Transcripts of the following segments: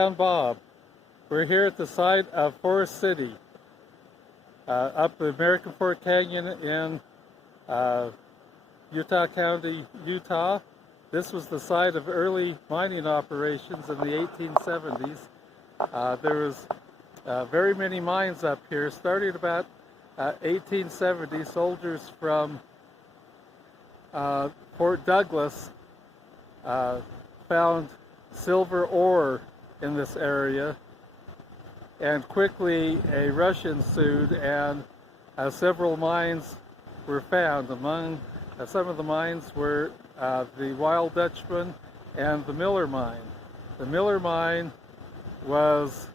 I'm Bob. We're here at the site of Forest City, up the American Fork Canyon in Utah County, Utah. This was the site of early mining operations in the 1870s. There was very many mines up here. Starting about 1870, soldiers from Fort Douglas found silver ore in this area, and quickly a rush ensued, and several mines were found. Among some of the mines were the Wild Dutchman and the Miller Mine. The Miller Mine was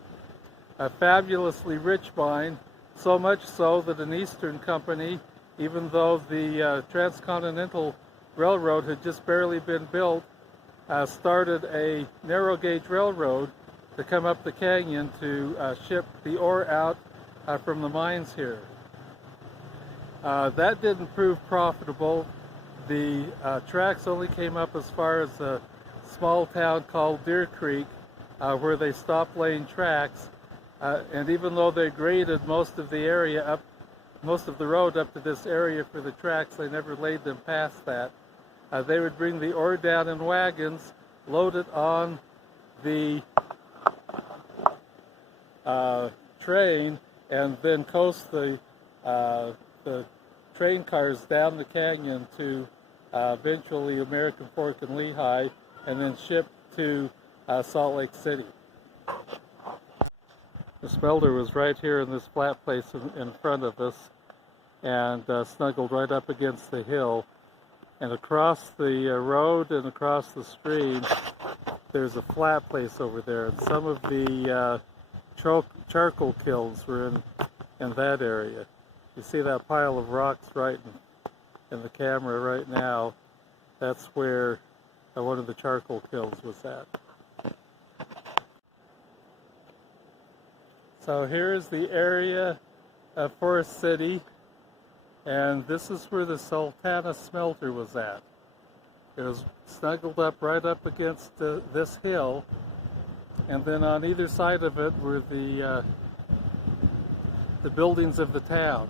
a fabulously rich mine, so much so that an Eastern company, even though the Transcontinental Railroad had just barely been built, started a narrow gauge railroad to come up the canyon to ship the ore out from the mines here. That didn't prove profitable. The tracks only came up as far as a small town called Deer Creek, where they stopped laying tracks. And even though they graded most of the area up, most of the road up to this area for the tracks, they never laid them past that. They would bring the ore down in wagons, load it on the train, and then coast the train cars down the canyon to eventually American Fork and Lehigh, and then ship to Salt Lake City. The smelter was right here in this flat place in front of us, and snuggled right up against the hill. And across the road and across the stream, there's a flat place over there. And some of the charcoal kilns were in that area. You see that pile of rocks right in the camera right now? That's where one of the charcoal kilns was at. So here is the area of Forest City. And this is where the Sultana smelter was at. It was snuggled up right up against this hill, and then on either side of it were the buildings of the town.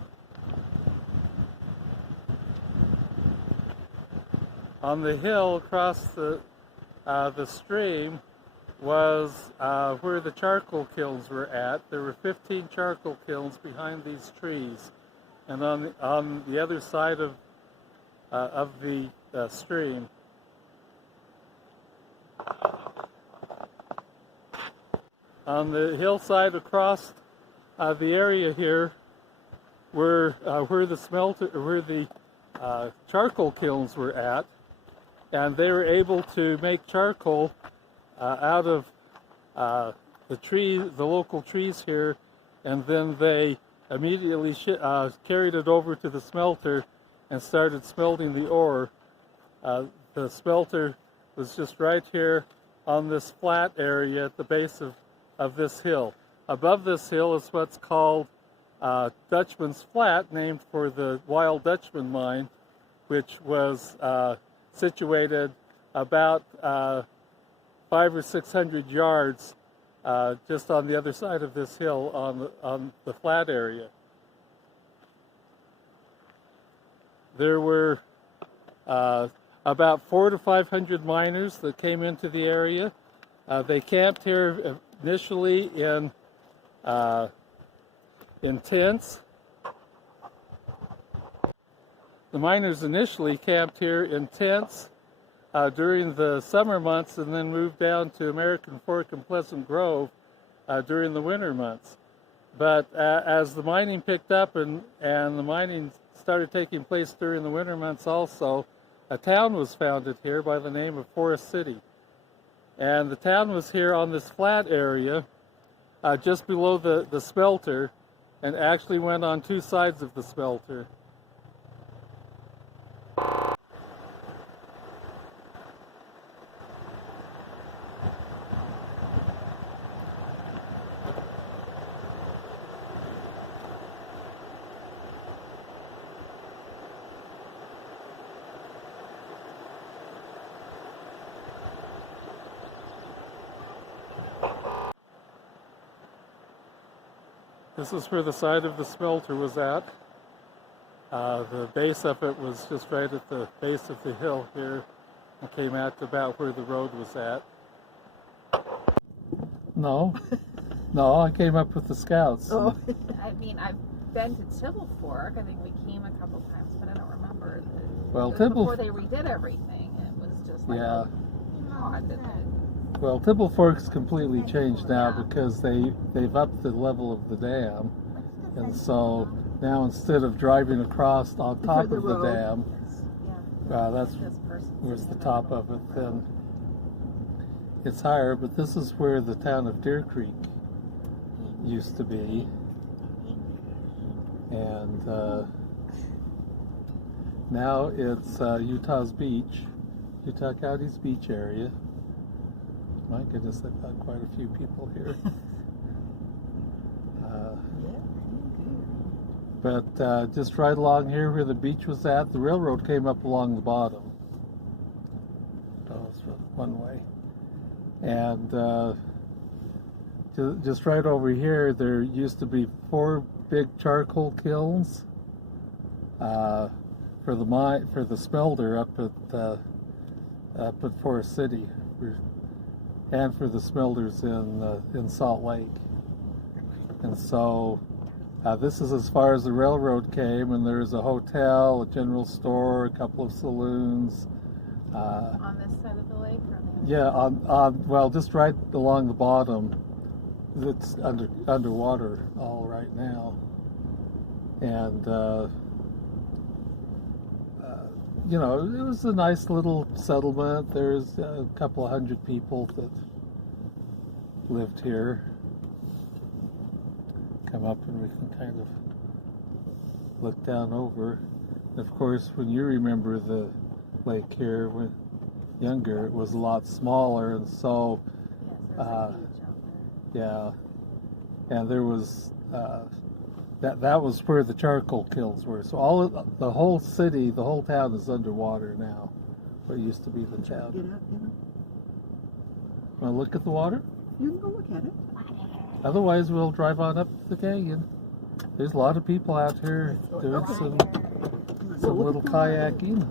On the hill across the stream was where the charcoal kilns were at. There were 15 charcoal kilns behind these trees. And on the other side of the stream, on the hillside across the area here, where the charcoal kilns were at, and they were able to make charcoal out of the local trees here, and then they immediately carried it over to the smelter and started smelting the ore. The smelter was just right here on this flat area at the base of this hill. Above this hill is what's called Dutchman's Flat, named for the Wild Dutchman mine, which was situated about 500 or 600 yards just on the other side of this hill on the flat area. There were about 400 to 500 miners that came into the area. They camped here initially in tents. The miners initially camped here in tents during the summer months, and then moved down to American Fork and Pleasant Grove during the winter months. But as the mining picked up and the mining started taking place during the winter months also, a town was founded here by the name of Forest City. And the town was here on this flat area just below the smelter, and actually went on two sides of the smelter. This is where the side of the smelter was at. The base of it was just right at the base of the hill here. and came out to about where the road was at. No, no, I came up with the scouts. Oh. I mean, I've been to Tibble Fork. I think we came a couple times, but I don't remember. Well, before they redid everything, it was just like yeah. odd, didn't it? Well, Tibble Fork's completely changed now because they've upped the level of the dam, and so now instead of driving across on top of the dam, that's where's the top of it. Then it's higher, but this is where the town of Deer Creek used to be, and now it's Utah's beach, Utah County's beach area. My goodness, I've got quite a few people here. But just right along here where the beach was at, the railroad came up along the bottom. Oh, it's one way. And just right over here, there used to be 4 big charcoal kilns for the smelter up at Forest City, and for the smelters in Salt Lake. And so this is as far as the railroad came, and there's a hotel, a general store, a couple of saloons. On this side of the lake? Or yeah, well, just right along the bottom. It's underwater all right now. And, you know, it was a nice little settlement. There's a couple of 100 people that lived here. Come up and we can kind of look down over. Of course, when you remember the lake here when younger, it was a lot smaller, and so yeah, and there was that was where the charcoal kilns were. So the whole city, the whole town is underwater now. What used to be the town. Get out, you know? Want to look at the water? You can go look at it. Otherwise, we'll drive on up the canyon. There's a lot of people out here doing some little kayaking.